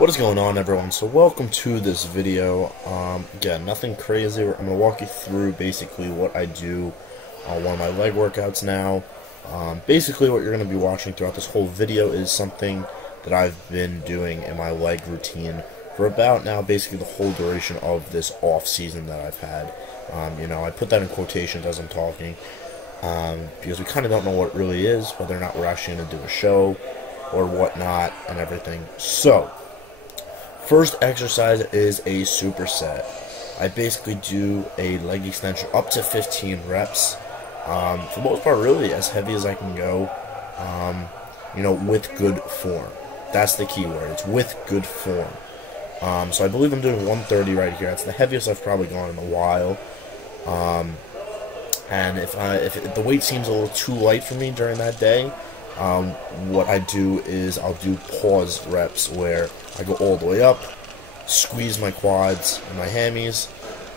What is going on, everyone? So welcome to this video. Again, nothing crazy. I'm going to walk you through basically what I do on one of my leg workouts now. Basically what you're going to be watching throughout this whole video is something that I've been doing in my leg routine for about now basically the whole duration of this off season that I've had. I put that in quotations as I'm talking because we kind of don't know what it really is, whether or not we're actually going to do a show or whatnot and everything. So first exercise is a superset. I basically do a leg extension up to 15 reps. For the most part, really as heavy as I can go, with good form. That's the key word. It's with good form. So I believe I'm doing 130 right here. That's the heaviest I've probably gone in a while. And if the weight seems a little too light for me during that day, what I do is I'll do pause reps where I go all the way up, squeeze my quads and my hammies,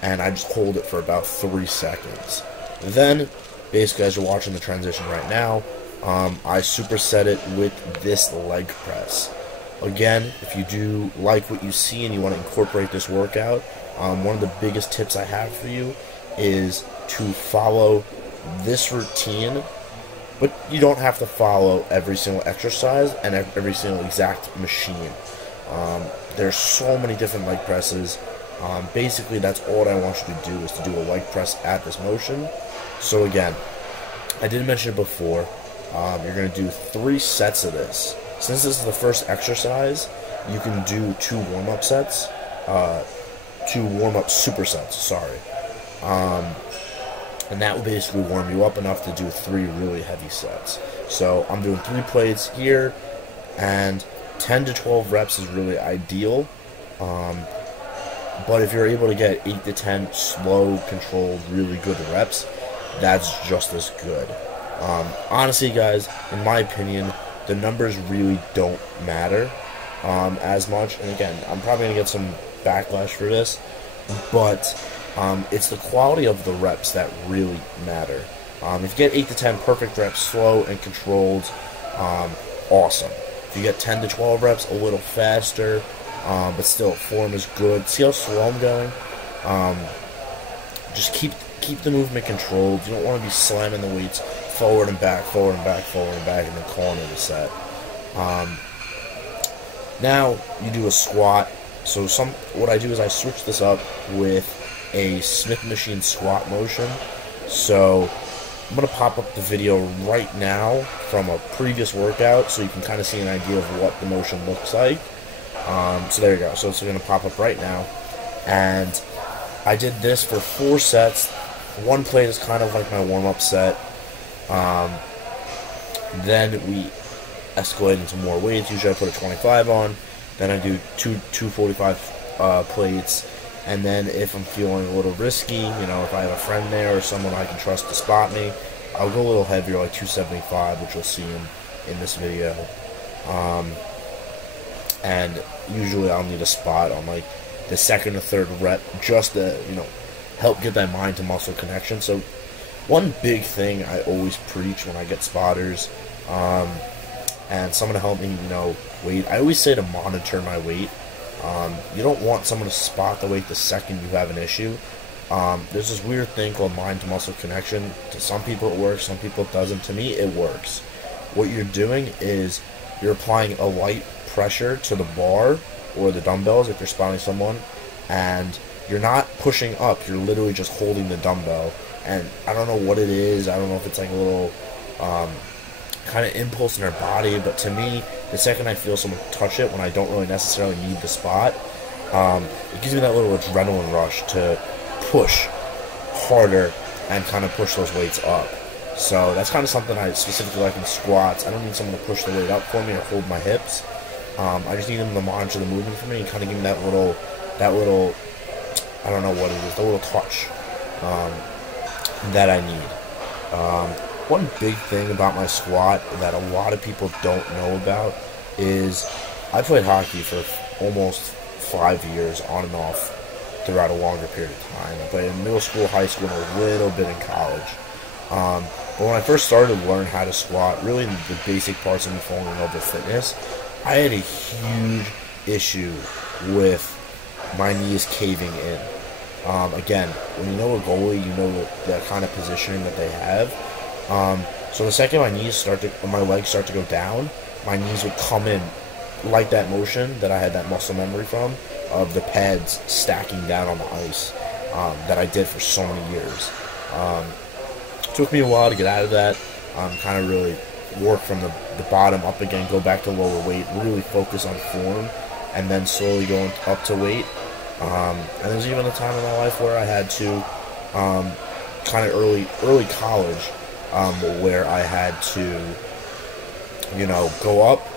and I just hold it for about 3 seconds. Then, basically as you're watching the transition right now, I superset it with this leg press. Again, if you do like what you see and you want to incorporate this workout, one of the biggest tips I have for you is to follow this routine. But you don't have to follow every single exercise and every single exact machine. There's so many different leg presses. Basically, that's all I want you to do is to do a leg press at this motion. So again, I did mention it before. You're going to do 3 sets of this. Since this is the first exercise, you can do 2 warm-up sets. 2 warm-up supersets, sorry. And that will basically warm you up enough to do 3 really heavy sets. So I'm doing 3 plates here, and 10 to 12 reps is really ideal. But if you're able to get 8 to 10 slow, controlled, really good reps, that's just as good. Honestly, guys, in my opinion, the numbers really don't matter as much. And again, I'm probably going to get some backlash for this, but it's the quality of the reps that really matter. If you get 8 to 10 perfect reps, slow and controlled, awesome. If you get 10 to 12 reps, a little faster, but still form is good. See how slow I'm going? Just keep the movement controlled. You don't want to be slamming the weights forward and back, forward and back, forward and back, and then calling it a set. Now you do a squat. So what I do is I switch this up with a Smith machine squat motion. So I'm going to pop up the video right now from a previous workout so you can kind of see an idea of what the motion looks like. So there you go. So it's going to pop up right now. And I did this for 4 sets. 1 plate is kind of like my warm-up set. Then we escalate into more weights. Usually I put a 25 on. Then I do 245 plates. And then if I'm feeling a little risky, if I have a friend there or someone I can trust to spot me, I'll go a little heavier, like 275, which you'll see in this video. And usually I'll need a spot on like the 2nd or 3rd rep just to, help get that mind to muscle connection. So one big thing I always preach when I get spotters, and someone to help me, weight, I always say to monitor my weight. You don't want someone to spot the weight the second you have an issue. There's this weird thing called mind-to-muscle connection. To some people it works, some people it doesn't. To me, it works. What you're doing is you're applying a light pressure to the bar or the dumbbells if you're spotting someone, and you're not pushing up. You're literally just holding the dumbbell. And I don't know what it is. I don't know if it's like a little kind of impulse in their body, but to me, the second I feel someone touch it when I don't really necessarily need the spot, it gives me that little adrenaline rush to push harder and kind of push those weights up. So that's kind of something I specifically like in squats. I don't need someone to push the weight up for me or hold my hips. I just need them to monitor the movement for me and kind of give me that little, I don't know what it is, the little touch that I need. One big thing about my squat that a lot of people don't know about is I played hockey for almost 5 years on and off throughout a longer period of time. I played in middle school, high school, and a little bit in college. But when I first started to learn how to squat, really the basic parts of me falling in love with fitness, I had a huge issue with my knees caving in. Again, when you know a goalie, you know the kind of positioning that they have. So the second my legs start to go down, my knees would come in like that motion that I had that muscle memory from, of the pads stacking down on the ice, that I did for so many years. Took me a while to get out of that, kind of really work from the bottom up again, go back to lower weight, really focus on form, and then slowly going up to weight. And there's even a time in my life where I had to, kind of early college, where I had to, go up.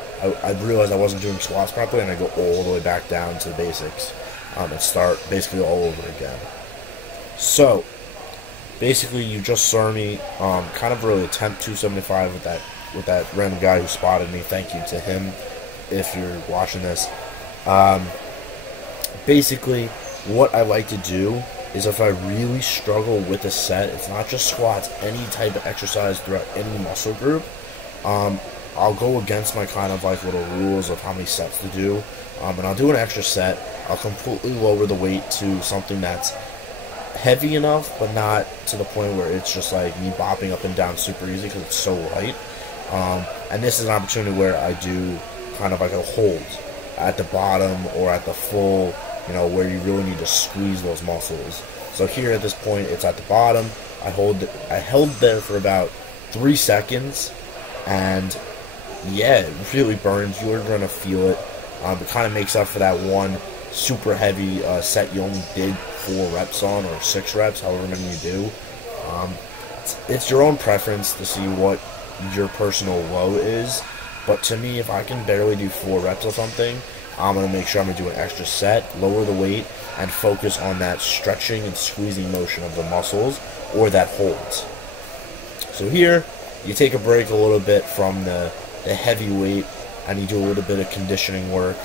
I realized I wasn't doing squats properly, and I go all the way back down to the basics, and start basically all over again. So, basically, you just saw me kind of really attempt 275 with that random guy who spotted me. Thank you to him if you're watching this. Basically, what I like to do is if I really struggle with a set, it's not just squats, any type of exercise throughout any muscle group, I'll go against my kind of like little rules of how many sets to do, and I'll do an extra set. I'll completely lower the weight to something that's heavy enough, but not to the point where it's just like me bopping up and down super easy because it's so light. And this is an opportunity where I do kind of like a hold at the bottom or at the full, where you really need to squeeze those muscles. So here at this point, it's at the bottom. I held there for about 3 seconds, and yeah, it really burns. You're gonna feel it. It kind of makes up for that one super heavy set you only did 4 reps on, or 6 reps, however many you do. It's your own preference to see what your personal low is, but to me, if I can barely do 4 reps or something, I'm going to make sure I'm going to do an extra set, lower the weight, and focus on that stretching and squeezing motion of the muscles, or that holds. So here, you take a break a little bit from the heavy weight, and you do a little bit of conditioning work.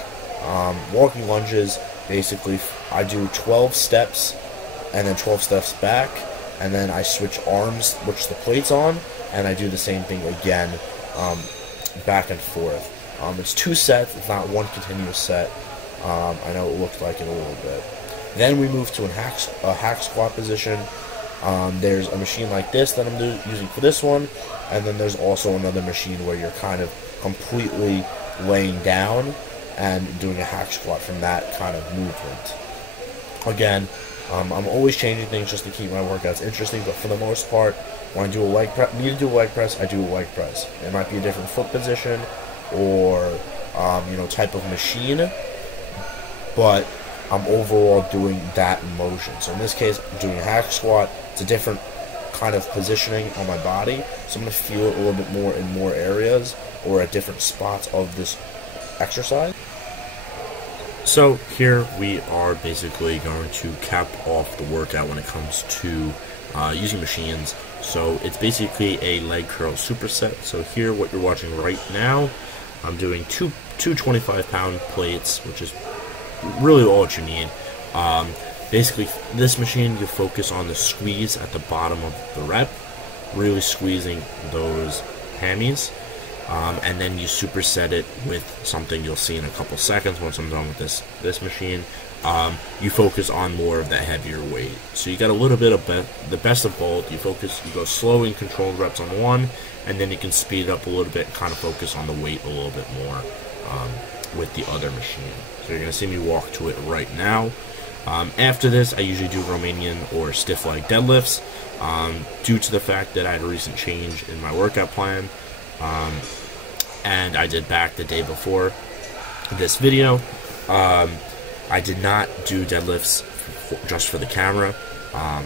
Walking lunges, basically, I do 12 steps, and then 12 steps back, and then I switch arms, which the plate's on, and I do the same thing again, back and forth. It's 2 sets, it's not one continuous set. I know it looked like it a little bit. Then we move to a hack squat position. There's a machine like this that I'm using for this one, and then there's also another machine where you're kind of completely laying down and doing a hack squat from that kind of movement. Again, I'm always changing things just to keep my workouts interesting, but for the most part, when I do a leg press, I do a leg press. It might be a different foot position or type of machine, but I'm overall doing that motion. So in this case, I'm doing a hack squat. It's a different kind of positioning on my body, so I'm going to feel it a little bit more in more areas or at different spots of this exercise. So here we are basically going to cap off the workout when it comes to using machines. So it's basically a leg curl superset. So here, what you're watching right now, I'm doing two 25-pound plates, which is really all that you need. Basically, this machine, you focus on the squeeze at the bottom of the rep, really squeezing those hammies, and then you superset it with something you'll see in a couple seconds once I'm done with this machine. You focus on more of that heavier weight. So you got a little bit of the best of both. You go slow and controlled reps on one, and then you can speed it up a little bit and kind of focus on the weight a little bit more with the other machine. So you're going to see me walk to it right now. After this, I usually do Romanian or stiff leg deadlifts, due to the fact that I had a recent change in my workout plan, and I did back the day before this video. I did not do deadlifts just for the camera,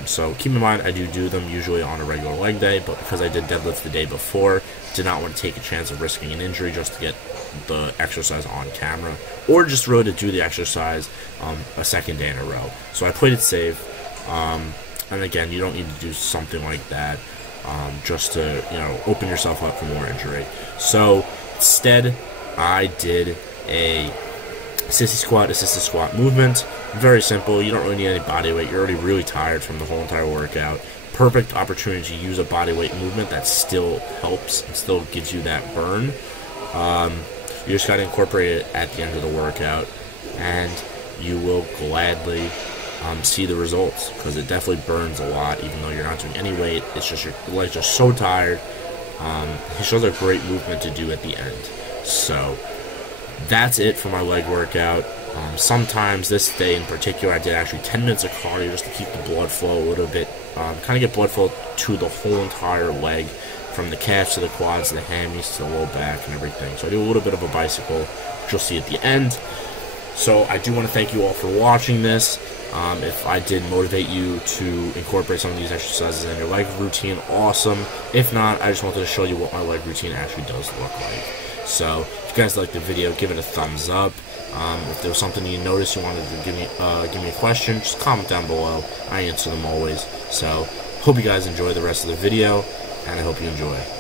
so keep in mind I do them usually on a regular leg day, but because I did deadlift the day before, did not want to take a chance of risking an injury just to get the exercise on camera, or just really to do the exercise a second day in a row. So I played it safe, and again, you don't need to do something like that just to open yourself up for more injury. So instead, I did a sissy squat, assisted squat movement. Very simple. You don't really need any body weight. You're already really tired from the whole entire workout. Perfect opportunity to use a body weight movement that still helps and still gives you that burn. You just got to incorporate it at the end of the workout. and you will gladly see the results, because it definitely burns a lot even though you're not doing any weight. It's just your legs are so tired. It shows a great movement to do at the end. So that's it for my leg workout. Sometimes this day in particular I did actually 10 minutes of cardio just to keep the blood flow a little bit, kind of get blood flow to the whole entire leg, from the calves to the quads to the hammies to the low back and everything. So I do a little bit of a bicycle, which you'll see at the end. So I do want to thank you all for watching this. If I did motivate you to incorporate some of these exercises in your leg routine, awesome. If not, I just wanted to show you what my leg routine actually does look like. So if you guys liked the video, give it a thumbs up. If there was something you noticed you wanted to give me a question, just comment down below. I answer them always. So hope you guys enjoy the rest of the video, and I hope you enjoy.